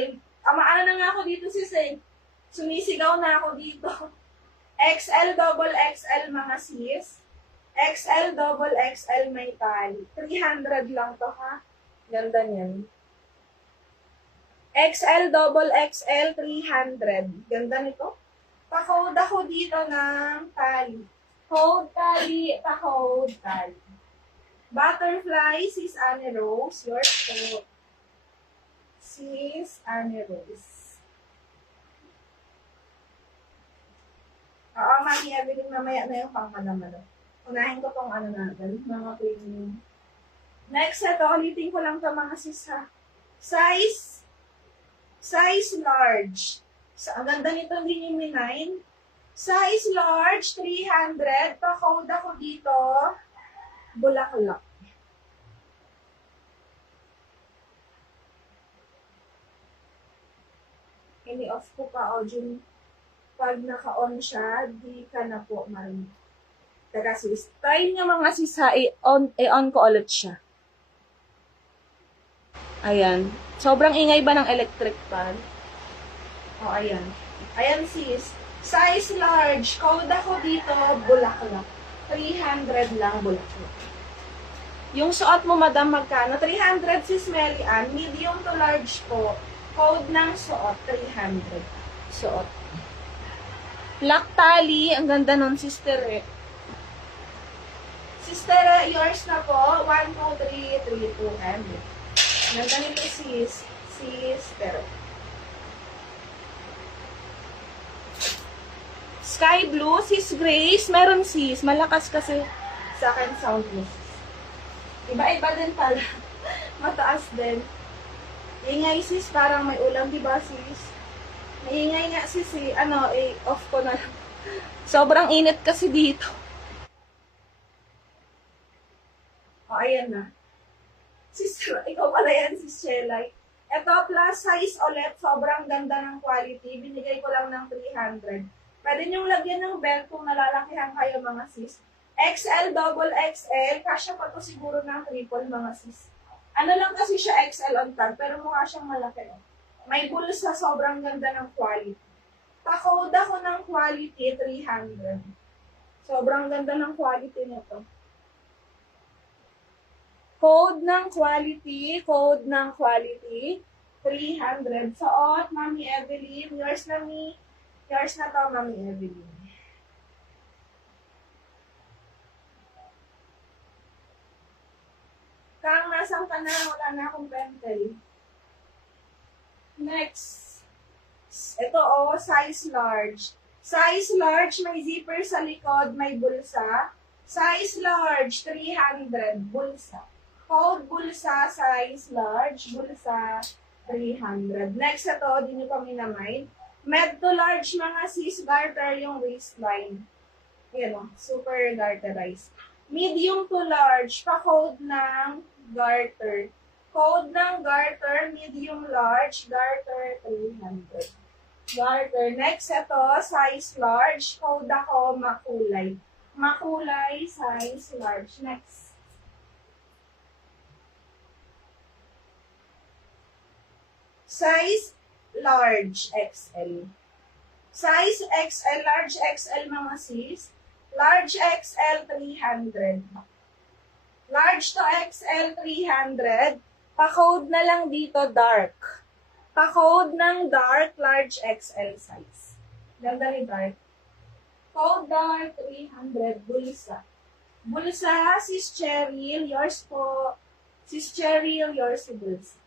XL. Maano na nga ako dito sis eh. Sumisigaw na ako dito. XL, double XL mga sis. XL, double XL may tali. 300 lang to ha. Ganda niyan. XL, double XL, 300. Ganda nito. Pa-code ako dito ng tali. Code tali, pa-code tali. Butterfly, sis Annie Rose. Yours po. Sis Annie Rose. Oo, Mami Evelyn, mamaya na yung pangkalaman. Unahin ko tong ano natin, mga premium. Next, ito, ulitin ko lang ito mga sis ha. Size large. Ang ganda nito, hindi yung 9. Size large, 300. Pa-code ako dito. Bulaklak. Ini-off ko pa audio. Pag naka-on siya, di ka na po marinig. Teka sis, try nyo mga sis ha, i-on ko ulit siya. Ayan. Sobrang ingay ba ng electric fan? O, ayan. Ayan sis. Size large. Code ako dito, bulaklak. 300 lang bulaklak. Yung suot mo, madam, magkano? 300 sis Mary Ann. Medium to large po. Code ng suot, 300. Suot. Black tali. Ang ganda nun, sister eh. Sister, yours na po. 1, 2, 3, 3, 200. Ganda nito sis. Sister. Sky blue, sis Grace. Meron sis. Malakas kasi sa akin sound mo. Iba-iba din pala. Mataas din. Ingay sis, parang may ulam, diba sis? Maingay nga sis eh. Off ko na lang. Sobrang init kasi dito. O, ayan na. Sis, ikaw pala yan, sis Shelay. Ito, plus size ulit. Sobrang ganda ng quality. Binigay ko lang ng 300. Pwede niyong lagyan ng belt kung nalalakihan kayo mga sis. XL, double XL. Kasya pa to siguro ng triple mga sis. Ano lang kasi siya XL on tag, pero mukha siyang malaki. May bulsa, sobrang ganda ng quality. Pa-code ako ng quality, 300. Sobrang ganda ng quality nito. Code ng quality, 300. Suot, Mami Evelyn. Yours na to, Mami Evelyn. Kang nasaan ka na, wala na akong pentel. Next. Ito size large. Size large, may zipper sa likod, may bulsa. Size large, 300, bulsa. Code bulsa, size large, bulsa, 300. Next, ito, di nyo pa minamind. Med to large, mga sis, garter yung waistline. Ayan o, super garterized. Medium to large, pa-code ng garter. Code ng garter, medium large, garter, 300. Garter. Next, ito, size large. Code ako, makulay. Makulay, size large. Next. Size large, XL. Size XL, large XL mga sis. Large XL, 300. Large to XL, 300. Pa-code na lang dito, dark. Pa-code ng dark, large XL size. Ganda ni dark. Code dark, 300. Bulsa. Bulsa, sis Cheryl, yours po. Sis Cheryl, yours si Bulsa.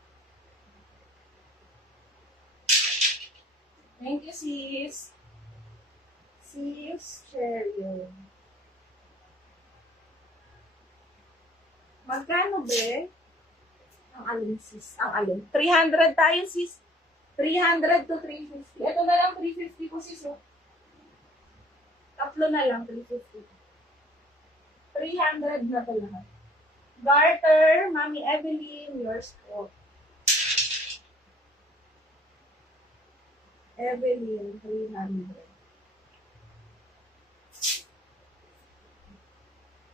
Thank you, sis. Sis Cheryl. Magkano be? Ang alin, sis. Ang alin. 300 tayo, sis. 300 to 350. Ito na lang, 350 ko, sis. Oh. Tatlo na lang, 350. 300 na to lahat. Garter, Mami Evelyn, yours po. Evelyn, 300.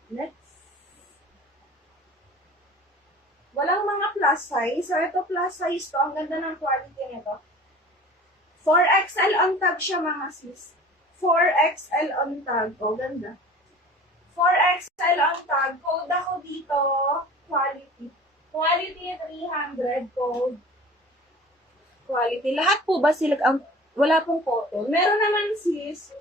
Next. Walang mga plus size. So, ito plus size to. Ang ganda ng quality nito. 4XL on tag siya, mga sis. 4XL on tag. O, ganda. 4XL on tag. Code ako dito. Quality. Quality 300. Code. Quality. Lahat po ba sila, wala pong cotton. Meron naman sis,